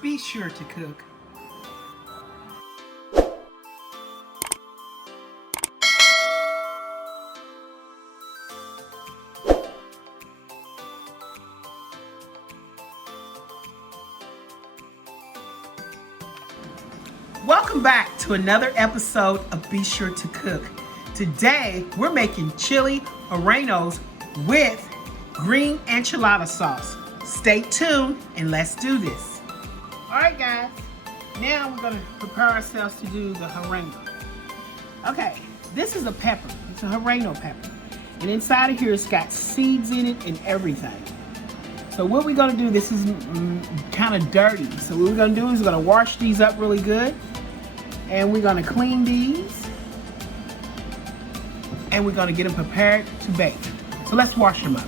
Be sure to cook. Welcome back to another episode of Be Sure to Cook. Today, we're making Chiles Rellenos with green enchilada sauce. Stay tuned and let's do this. All right, guys. Now we're gonna prepare ourselves to do the Relleno. Okay, this is a pepper. It's a Relleno pepper. And inside of here, it's got seeds in it and everything. So what we're gonna do, this is kind of dirty. So what we're gonna do is we're gonna wash these up really good. And we're gonna clean these. And we're gonna get them prepared to bake. So let's wash them up.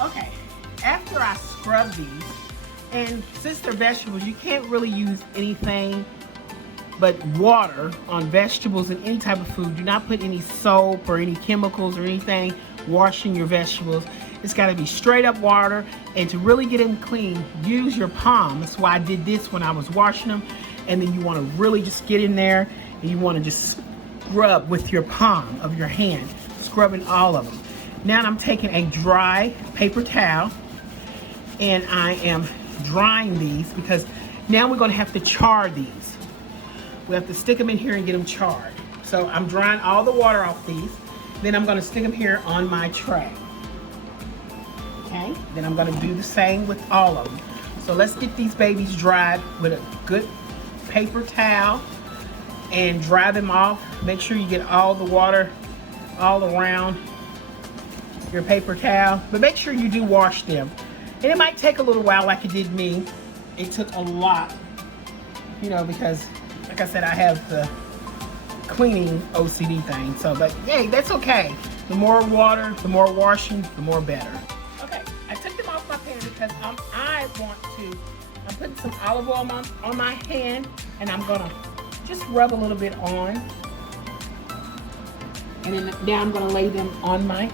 Okay, after I scrub these, and since they're vegetables, you can't really use anything but water on vegetables and any type of food. Do not put any soap or any chemicals or anything washing your vegetables. It's got to be straight up water, and to really get them clean, use your palm. That's why I did this when I was washing them. And then you want to really just get in there and you want to just scrub with your palm of your hand, scrubbing all of them. Now I'm taking a dry paper towel and I am drying these because now we're going to have to char these. We have to stick them in here and get them charred. So I'm drying all the water off these. Then I'm going to stick them here on my tray. Okay, then I'm going to do the same with all of them. So let's get these babies dried with a good paper towel and dry them off. Make sure you get all the water all around your paper towel, but make sure you do wash them. And it might take a little while like it did me. It took a lot, you know, because like I said, I have the cleaning OCD thing. So, but hey, that's okay. The more water, the more washing, the more better. Okay, I took them off my pan because I'm putting some olive oil on my hand, and I'm gonna just rub a little bit on. And then now I'm gonna lay them on my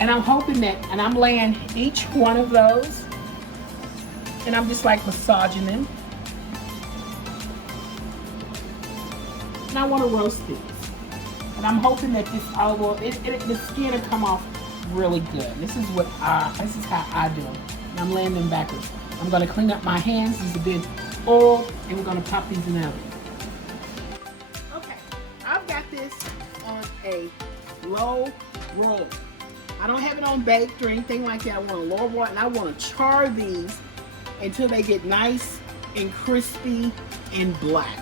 and I'm hoping that, and I'm laying each one of those, and I'm just like massaging them. And I want to roast these. And I'm hoping that this olive oil, the skin will come off really good. This is how I do them. And I'm laying them backwards. I'm gonna clean up my hands. This is a bit oil, and we're gonna pop these in the oven. Okay, I've got this on a low roll. I don't have it on baked or anything like that. I want a low roll, and I want to char these until they get nice and crispy and black.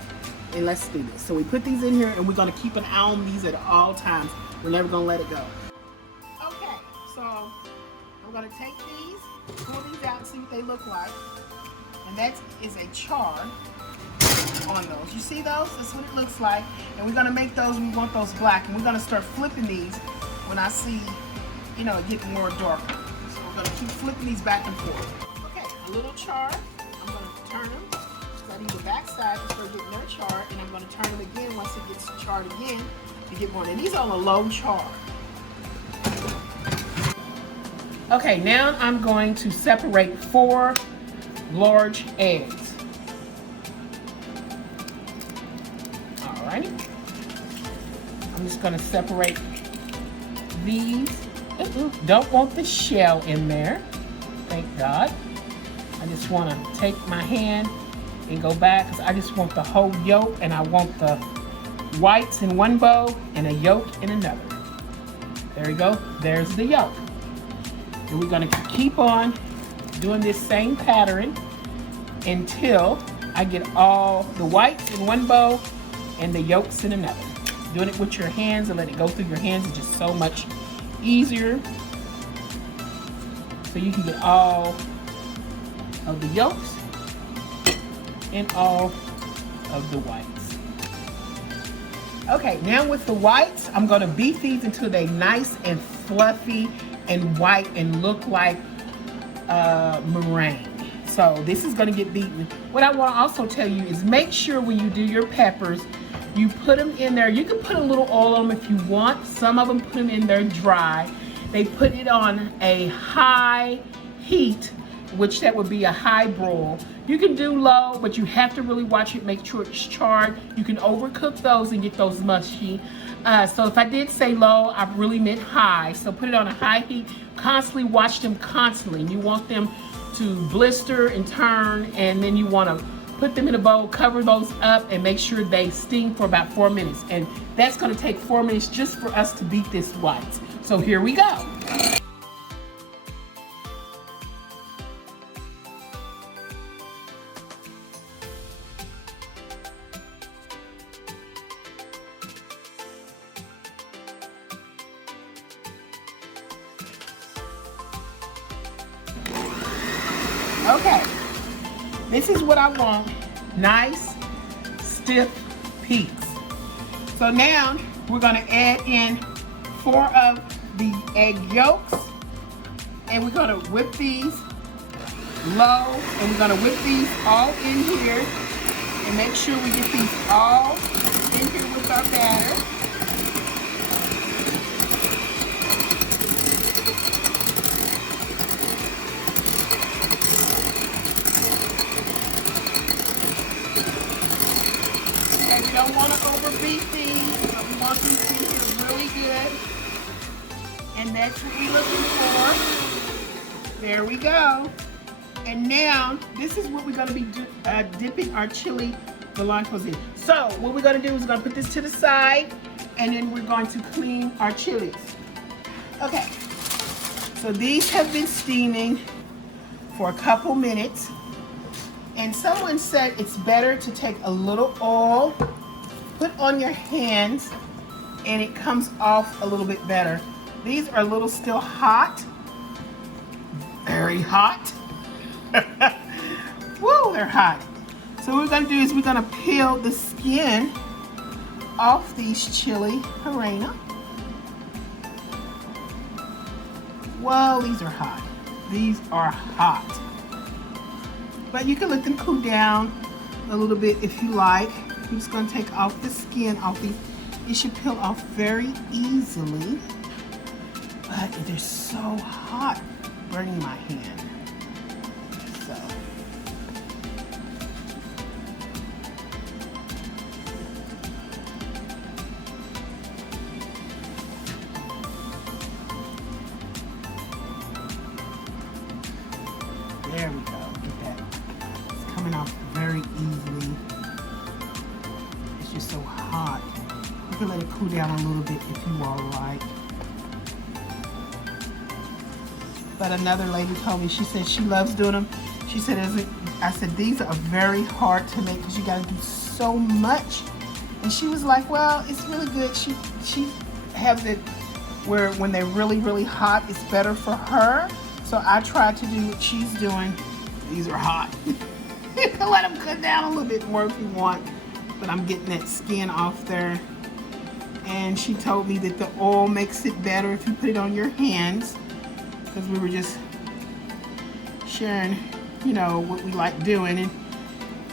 And let's do this. So we put these in here, and we're going to keep an eye on these at all times. We're never going to let it go. Okay, so I'm going to take these, pull these out and see what they look like. And that is a char on those. You see those? That's what it looks like. And we're gonna make those, we want those black. And we're gonna start flipping these when I see, you know, it getting more darker. So we're gonna keep flipping these back and forth. Okay, a little char. I'm gonna turn them. So I need the back side to start getting their char. And I'm gonna turn them again once it gets charred again to get more. And these are on a low char. Okay, now I'm going to separate 4 large eggs. Alrighty. I'm just going to separate these. Don't want the shell in there. Thank God. I just want to take my hand and go back because I just want the whole yolk, and I want the whites in one bowl and a yolk in another. There we go. There's the yolk. And we're going to keep on doing this same pattern until I get all the whites in one bowl and the yolks in another. Doing it with your hands and let it go through your hands is just so much easier. So you can get all of the yolks and all of the whites. Okay, now with the whites, I'm gonna beat these until they're nice and fluffy and white and look like meringue. So this is gonna get beaten. What I wanna also tell you is make sure when you do your peppers, you put them in there. You can put a little oil on them if you want. Some of them put them in there dry. They put it on a high heat, which that would be a high broil. You can do low, but you have to really watch it, make sure it's charred. You can overcook those and get those mushy. So if I did say low, I really meant high. So put it on a high heat, constantly watch them constantly. You want them to blister and turn, and then you want to put them in a bowl, cover those up, and make sure they steam for about 4 minutes. And that's gonna take 4 minutes just for us to beat this whites. So here we go. Okay, this is what I want, nice, stiff peaks. So now we're gonna add in 4 of the egg yolks, and we're gonna whip these low, and we're gonna whip these all in here, and make sure we get these all in here with our batter. You don't want to overbeat these. We want these to be really good. And that's what we're looking for. There we go. And now, this is what we're going to be dipping our chili Rellenos in. So, what we're going to do is we're going to put this to the side, and then we're going to clean our chilies. Okay. So, these have been steaming for a couple minutes. And someone said it's better to take a little oil, put on your hands, and it comes off a little bit better. These are a little still hot, very hot. Woo, they're hot. So what we're gonna do is we're gonna peel the skin off these chili rellenos. Whoa, these are hot. These are hot. But you can let them cool down a little bit if you like. I'm just gonna take off the skin off these. It should peel off very easily. But they're so hot, burning my hand. So. There we go. Coming off very easily. It's just so hot. You can let it cool down a little bit if you all like. But another lady told me, she said she loves doing them. She said, I said, these are very hard to make because you got to do so much. And she was like, well, it's really good. She has it where when they're really, really hot, it's better for her. So I tried to do what she's doing. These are hot. You can let them cut down a little bit more if you want, but I'm getting that skin off there. And she told me that the oil makes it better if you put it on your hands, because we were just sharing, you know, what we like doing. And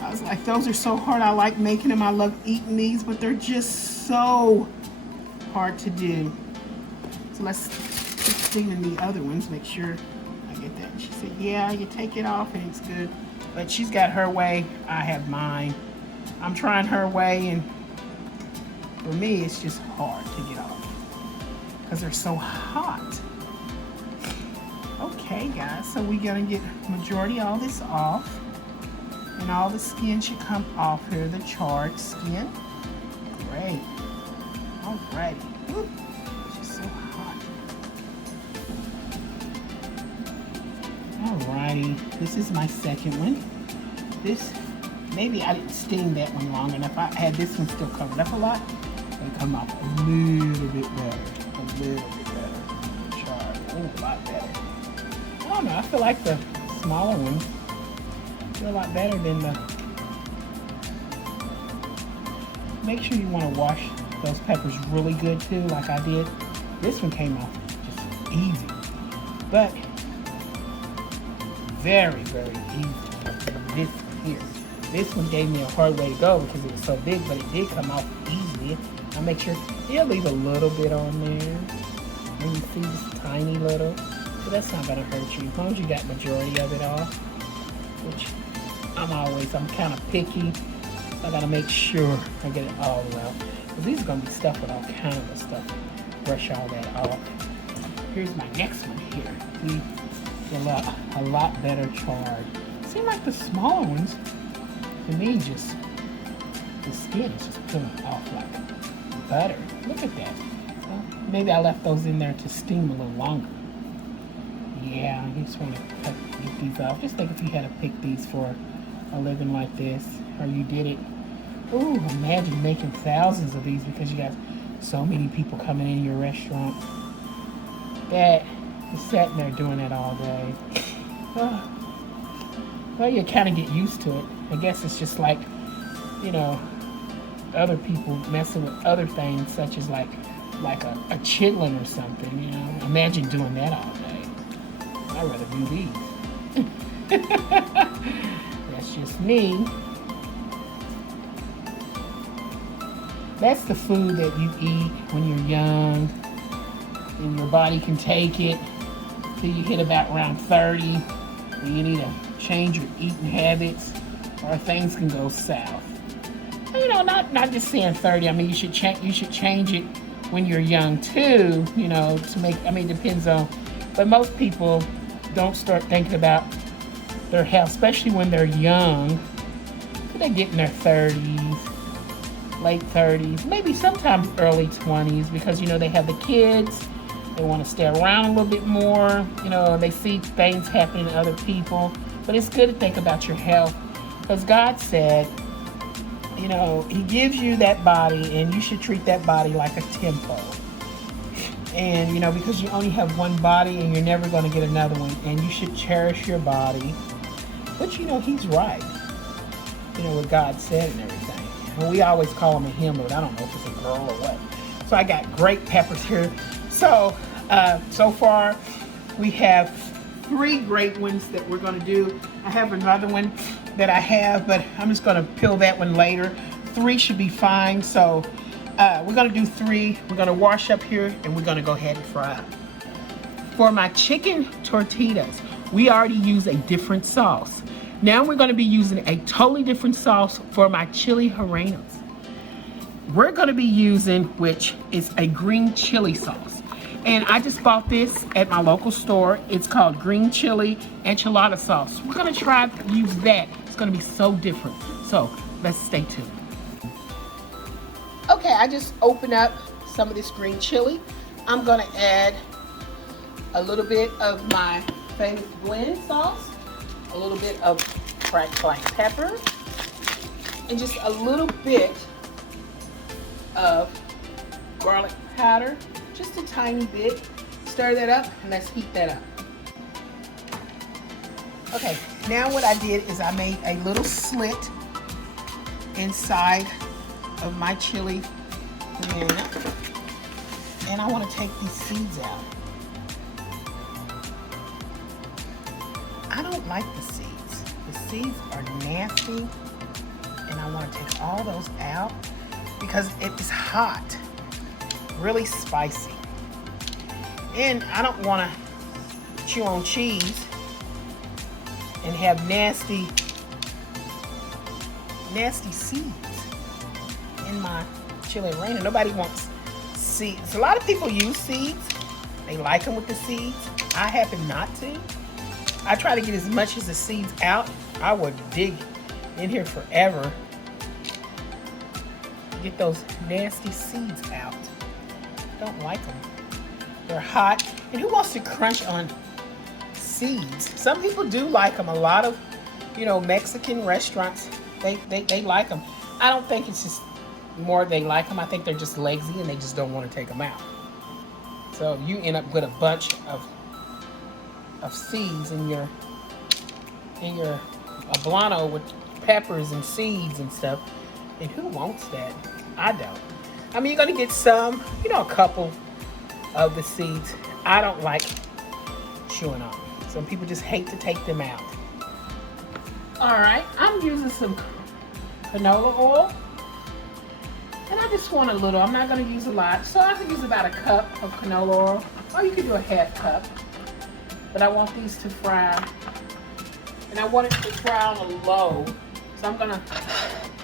I was like, those are so hard. I like making them. I love eating these, but they're just so hard to do. So let's keep cleaning the other ones, make sure I get that. And she said, yeah, you take it off and it's good. But she's got her way, I have mine. I'm trying her way, and for me, it's just hard to get off because they're so hot. Okay, guys, so we're gonna get majority all this off, and all the skin should come off here, the charred skin. Great. Alrighty. Ooh, it's just so hot. Alrighty, this is my second one. This, maybe I didn't steam that one long enough. I had this one still covered up a lot. They come off a little bit better. A little bit better. Charred, a lot better. I don't know, I feel like the smaller ones feel a lot better than the... Make sure you want to wash those peppers really good too, like I did. This one came off just easy, but very, very easy. This one here. This one gave me a hard way to go because it was so big, but it did come off easily. I'll make sure, you'll leave a little bit on there. And you see just tiny little, so that's not gonna hurt you. As long as you got majority of it off, which I'm kind of picky. I gotta make sure I get it all out. Because these are gonna be stuffed with all kinds of stuff. Brush all that off. Here's my next one here. These a lot better charred. Seem like the smaller ones, to me, just the skin is just peeling off like butter. Look at that. Well, maybe I left those in there to steam a little longer. Yeah, you just want to get these off. Just think if you had to pick these for a living like this, or you did it. Ooh, imagine making thousands of these because you got so many people coming in your restaurant. That is sitting there doing that all day. Well, you kind of get used to it. I guess it's just like, you know, other people messing with other things, such as like a chitlin or something. You know, imagine doing that all day. I'd rather do these. That's just me. That's the food that you eat when you're young and your body can take it till you hit about around 30 and you need to change your eating habits or things can go south. You know, not just saying 30. I mean, you should change it when you're young too, you know, to make, I mean, it depends on, but most people don't start thinking about their health, especially when they're young. They get in their 30s. Late 30s, maybe sometimes early 20s, because, you know, they have the kids, they want to stay around a little bit more, you know, they see things happening to other people. But it's good to think about your health, because God said, you know, He gives you that body and you should treat that body like a temple. And, you know, because you only have one body and you're never going to get another one, and you should cherish your body. But, you know, He's right, you know, what God said and everything. Well, we always call him a him, but I don't know if it's a girl or what. So I got great peppers here. So, so far we have 3 great ones that we're gonna do. I have another one that I have, but I'm just gonna peel that one later. 3 should be fine. So we're gonna do 3. We're gonna wash up here and we're gonna go ahead and fry. For my chicken tortillas, we already use a different sauce. Now we're going to be using a totally different sauce for my Chiles Rellenos. We're going to be using, which is a green chili sauce. And I just bought this at my local store. It's called green chili enchilada sauce. We're going to try to use that. It's going to be so different. So let's stay tuned. Okay, I just opened up some of this green chili. I'm going to add a little bit of my famous blend sauce, a little bit of cracked black pepper, and just a little bit of garlic powder, just a tiny bit. Stir that up and let's heat that up. Okay, now what I did is I made a little slit inside of my chili relleno, and I want to take these seeds out. I don't like the seeds. The seeds are nasty, and I want to take all those out because it is hot, really spicy. And I don't want to chew on cheese and have nasty seeds in my chili relleno. Nobody wants seeds. A lot of people use seeds. They like them with the seeds. I happen not to. I try to get as much as the seeds out. I would dig in here forever to get those nasty seeds out. Don't like them. They're hot. And who wants to crunch on seeds? Some people do like them. A lot of, you know, Mexican restaurants, they like them. I don't think it's just more they like them. I think they're just lazy and they just don't want to take them out. So you end up with a bunch of of seeds in your poblano with peppers and seeds and stuff. And who wants that? I don't. I mean, you're gonna get some, you know, a couple of the seeds. I don't like chewing on. Some people just hate to take them out. All right, I'm using some canola oil. And I just want a little, I'm not gonna use a lot. So I can use about a cup of canola oil, or you could do a half cup. But I want these to fry. And I want it to fry on a low. So I'm gonna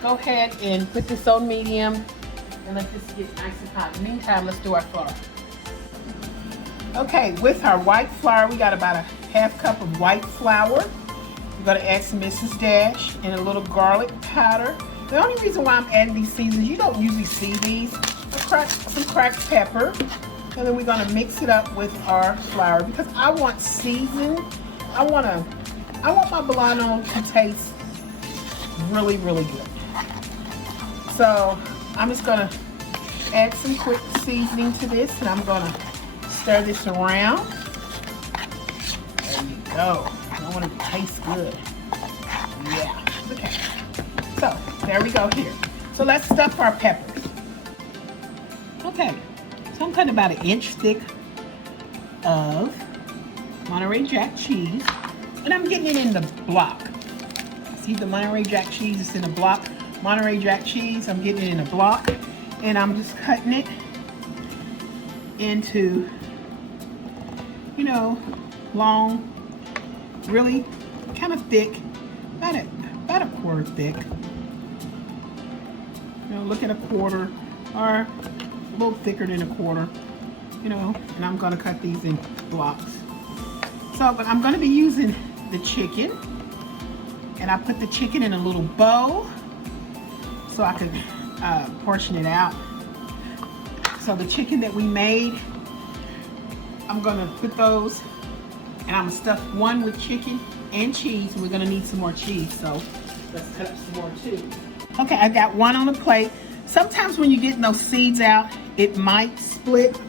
go ahead and put this on medium and let this get nice and hot. In the meantime, let's do our flour. Okay, with our white flour, we got about a half cup of white flour. We're gonna add some Mrs. Dash and a little garlic powder. The only reason why I'm adding these seasonings, you don't usually see these, some cracked pepper. And then we're gonna mix it up with our flour because I want season. I want my poblano to taste really, really good. So I'm just gonna add some quick seasoning to this and I'm gonna stir this around. There you go. I want it to taste good. Yeah, okay. So there we go here. So let's stuff our peppers. Okay, so I'm cutting about an inch thick of Monterey Jack cheese. And I'm getting it in the block. See the Monterey Jack cheese is in a block. Monterey Jack cheese, I'm getting it in a block. And I'm just cutting it into, you know, long, really kind of thick, about a quarter thick. You know, look at a quarter or a little thicker than a quarter, you know, and I'm gonna cut these in blocks. So, but I'm gonna be using the chicken, and I put the chicken in a little bowl so I could portion it out. So the chicken that we made, I'm gonna put those, and I'm gonna stuff one with chicken and cheese. We're gonna need some more cheese, so let's cut up some more too. Okay, I got one on the plate. Sometimes when you're getting those seeds out, it might split,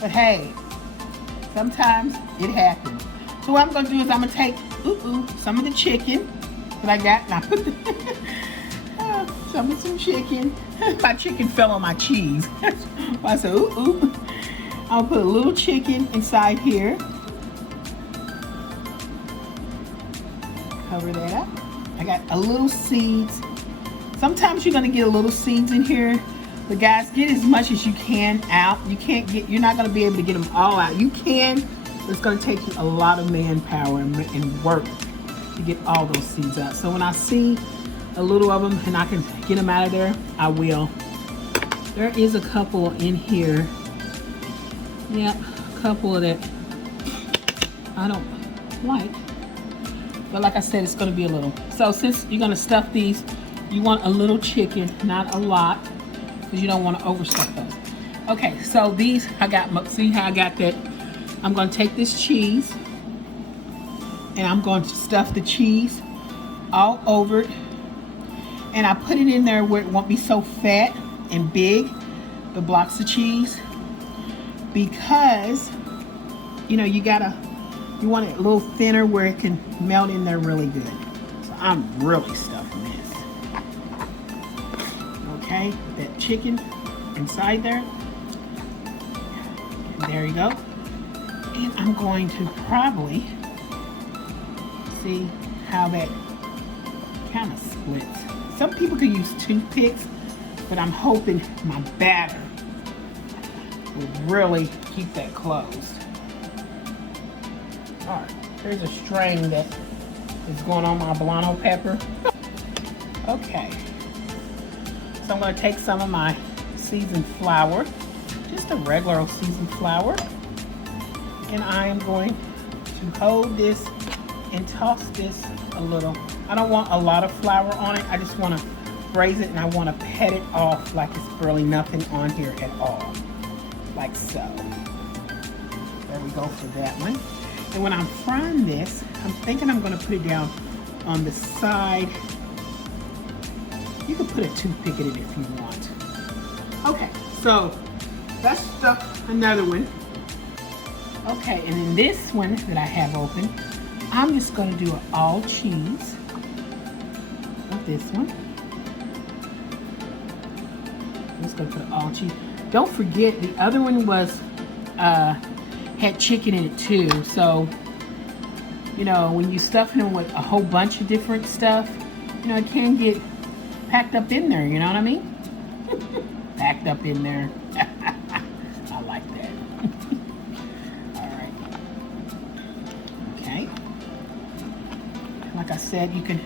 but hey, sometimes it happens. So what I'm gonna do is I'm gonna take some of the chicken that I got, and I put some chicken. My chicken fell on my cheese. I said, I'll put a little chicken inside here. Cover that up. I got a little seeds. Sometimes you're gonna get a little seeds in here, but guys, get as much as you can out. You're not gonna be able to get them all out. You can, but it's gonna take you a lot of manpower and work to get all those seeds out. So when I see a little of them and I can get them out of there, I will. There is a couple in here. Yep, a couple of that I don't like. But like I said, it's gonna be a little. So since you're gonna stuff these, you want a little chicken, not a lot, because you don't want to overstuff those. Okay, so these, see how I got that? I'm gonna take this cheese and I'm going to stuff the cheese all over it. And I put it in there where it won't be so fat and big, the blocks of cheese, because, you know, you want it a little thinner where it can melt in there really good. So I'm really stuffing this. Okay, put that chicken inside there. And there you go. And I'm going to probably see how that kind of splits. Some people could use toothpicks, but I'm hoping my batter will really keep that closed. All right, there's a string that is going on my poblano pepper. Okay, so I'm going to take some of my seasoned flour, just a regular old seasoned flour, and I am going to hold this and toss this a little. I don't want a lot of flour on it. I just want to braise it, and I want to pat it off like it's really nothing on here at all, like so. There we go for that one. And when I'm frying this, I'm thinking I'm going to put it down on the side. You can put a toothpick in it if you want. Okay, so let's stuff another one. Okay, and then this one that I have open, I'm just going to do an all cheese with this one. I'm just going to put all cheese. Don't forget, the other one was had chicken in it too. So, you know, when you stuff them with a whole bunch of different stuff, you know, it can get packed up in there. You know what I mean? Packed up in there. I like that. All right. Okay. Like I said, you can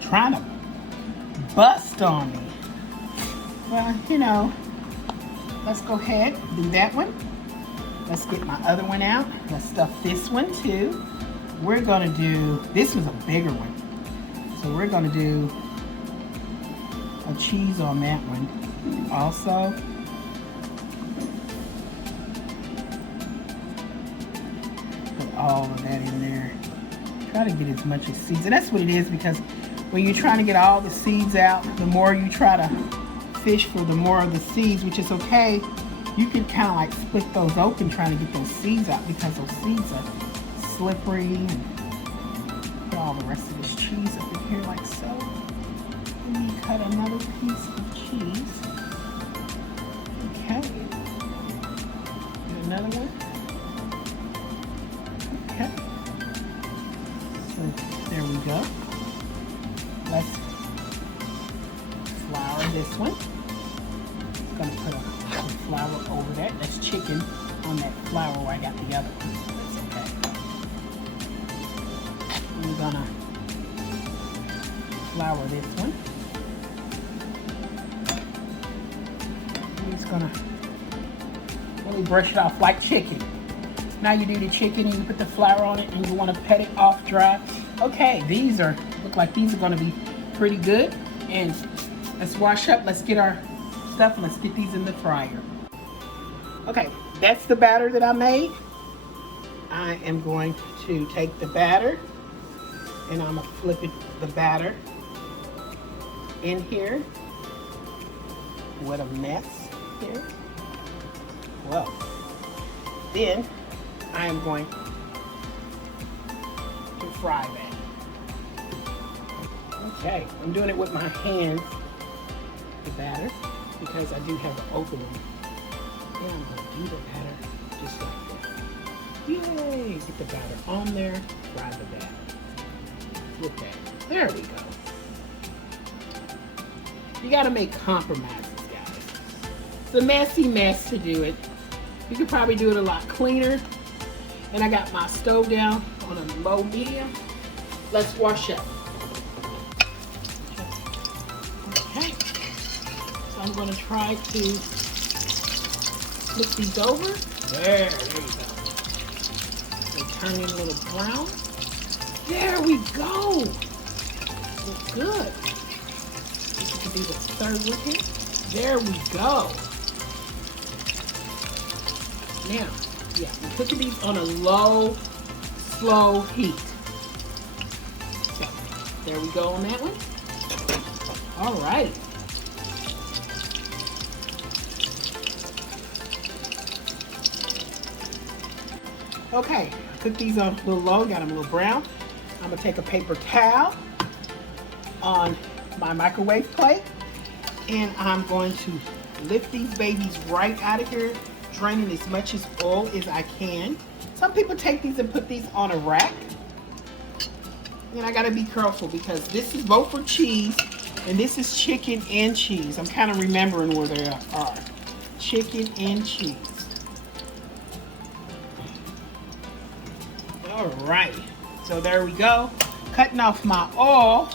try to bust on me. Well, you know, let's go ahead and do that one. Let's get my other one out. Let's stuff this one too. We're gonna do, this was a bigger one. So we're gonna do a cheese on that one also. Put all of that in there. Try to get as much as seeds. And that's what it is, because when you're trying to get all the seeds out, the more you try to fish for, the more of the seeds, which is okay. You can kind of like split those open trying to get those seeds out, because those seeds are slippery. And put all the rest of this cheese up in here like so. And then cut another piece of cheese. Okay. And another one. Okay. So there we go. Let's flour this one. Gonna put a flour over that. That's chicken on that flour where I got the other one. That's okay. I'm gonna flour this one. I'm just gonna really brush it off like chicken. Now you do the chicken and you put the flour on it and you want to pet it off dry. Okay, these are, look like these are gonna be pretty good. And let's wash up, let's get our stuff and let's get these in the fryer. Okay, that's the batter that I made. I am going to take the batter and I'm gonna flip it, the batter in here. What a mess here. Well, then I am going to fry that. Okay, I'm doing it with my hands, the batter, because I do have an opening. And I'm going to do the batter just like that. Yay! Get the batter on there, fry the batter. Look at it. There we go. You got to make compromises, guys. It's a messy mess to do it. You could probably do it a lot cleaner. And I got my stove down on a low medium. Let's wash up. Okay. So I'm going to try to flip these over. There you go. They turn in a little brown. There we go. Look good. This could be the third one here. There we go. Now, yeah, we're cooking these on a low, slow heat. So, there we go on that one. All right. Okay, cook these on a little low, got them a little brown. I'm gonna take a paper towel on my microwave plate and I'm going to lift these babies right out of here, draining as much as oil as I can. Some people take these and put these on a rack. And I gotta be careful because this is both for cheese and this is chicken and cheese. I'm kind of remembering where they are. Chicken and cheese. All right, so there we go. Cutting off my oil.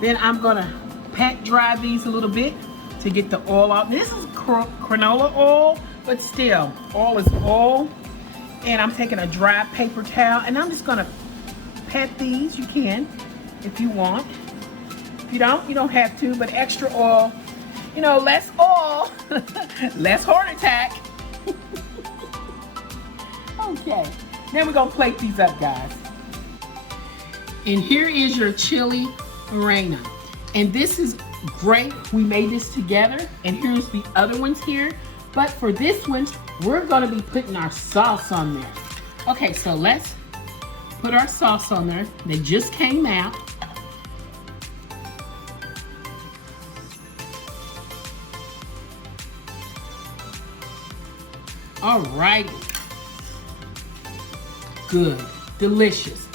Then I'm gonna pat dry these a little bit to get the oil out. This is canola oil, but still, oil is oil. And I'm taking a dry paper towel and I'm just gonna pat these. You can, if you want. If you don't have to, but extra oil, you know, less oil, less heart attack. Okay, then we're gonna plate these up, guys. And here is your chili Relleno. And this is great. We made this together, and here's the other ones here. But for this one, we're gonna be putting our sauce on there. Okay, so let's put our sauce on there. They just came out. All righty. Good, delicious.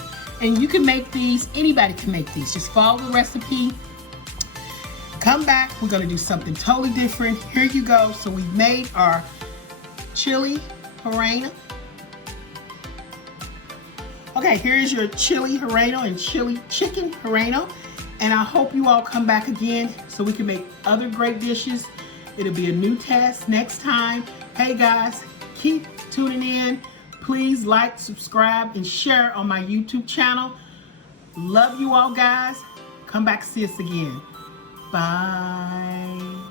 And you can make these, anybody can make these. Just follow the recipe. Come back, we're gonna do something totally different. Here you go. So we made our chili Relleno. Okay, here's your chili Relleno and chili chicken Relleno. And I hope you all come back again so we can make other great dishes. It'll be a new test next time. Hey guys, keep tuning in. Please like, subscribe, and share on my YouTube channel. Love you all guys. Come back and see us again. Bye.